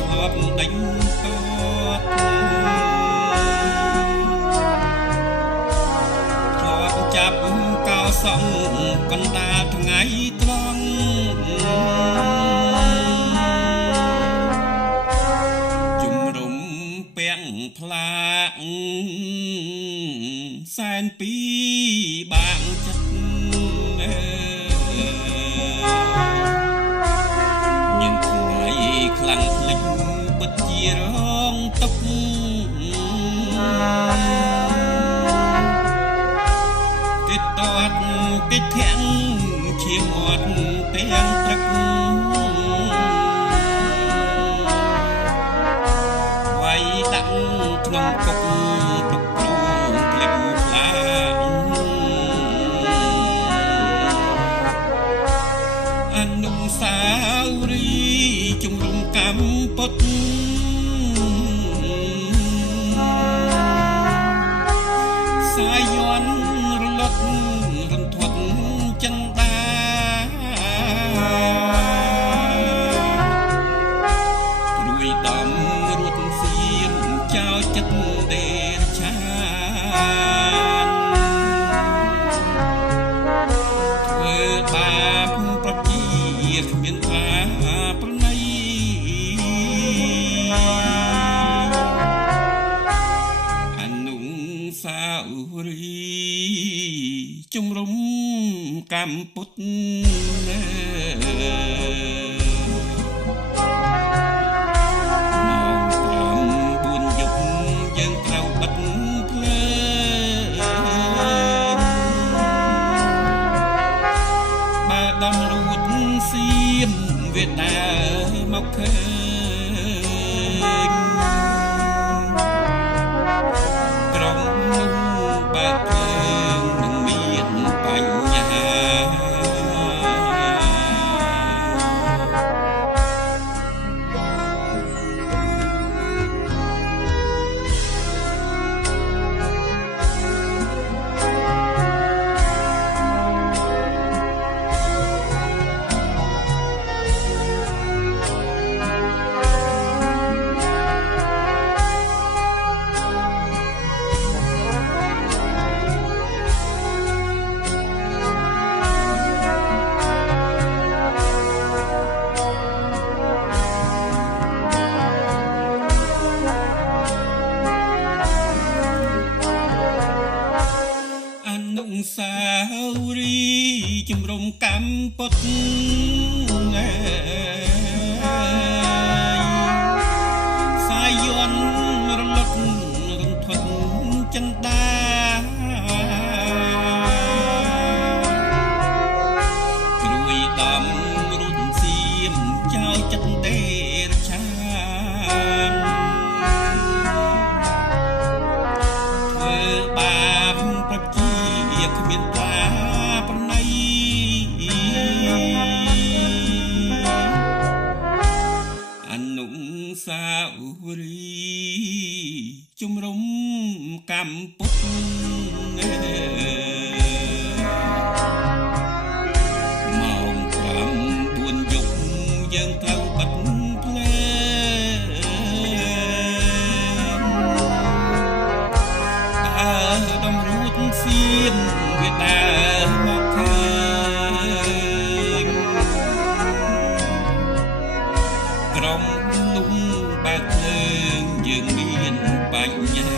ធ្លាប់ដេញពតធ្លាប់ចាប់កោសងកណ្ដាលថ្ងៃត្រង់ជំរុំពាំងផ្លាកសែនពីបាងចិត្តខ្លាំងភ្លេចពិតជារងទុកគេតតគេធាំងឈាមអត់ទាំងព្រឹកវាយដាក់ក្នុងគុកទុកព្រោងភ្លេចខ្លាអនុស្សាវរីយ៍ជំរុំកម្ពុតសាយយន់រលត់រន្ធត់ចិនដាព្រួយដំរត់សៀនចោលចិត្តដេរឆានធ្វើបាបប្រជាគ្មានថាប្រណីអនុស្សាវរីយ៍ជំរុំកម្ពុតដំរួតសៀនវាដើរមកឃើញក្រុមនោះបើកភ្លើងនឹងមានបញ្ញាសាវរីយ៍ជំរុំកម្ពុតសាយយន់រលត់រន្ធត់ចិនដាព្រួយដំរត់សៀមចោលចិត្តដេរឆានធ្វើបាបប្រជាគ្មានតាប្រណីអនុស្សាវរីយ៍ជំរុំកម្ពុតម៉ោង9យប់យើងត្រូវបិទភ្លើងដំរួតសៀនវាដើរមកឃើញក្រុមនោះបើកភ្លើងយើងមានបញ្ញា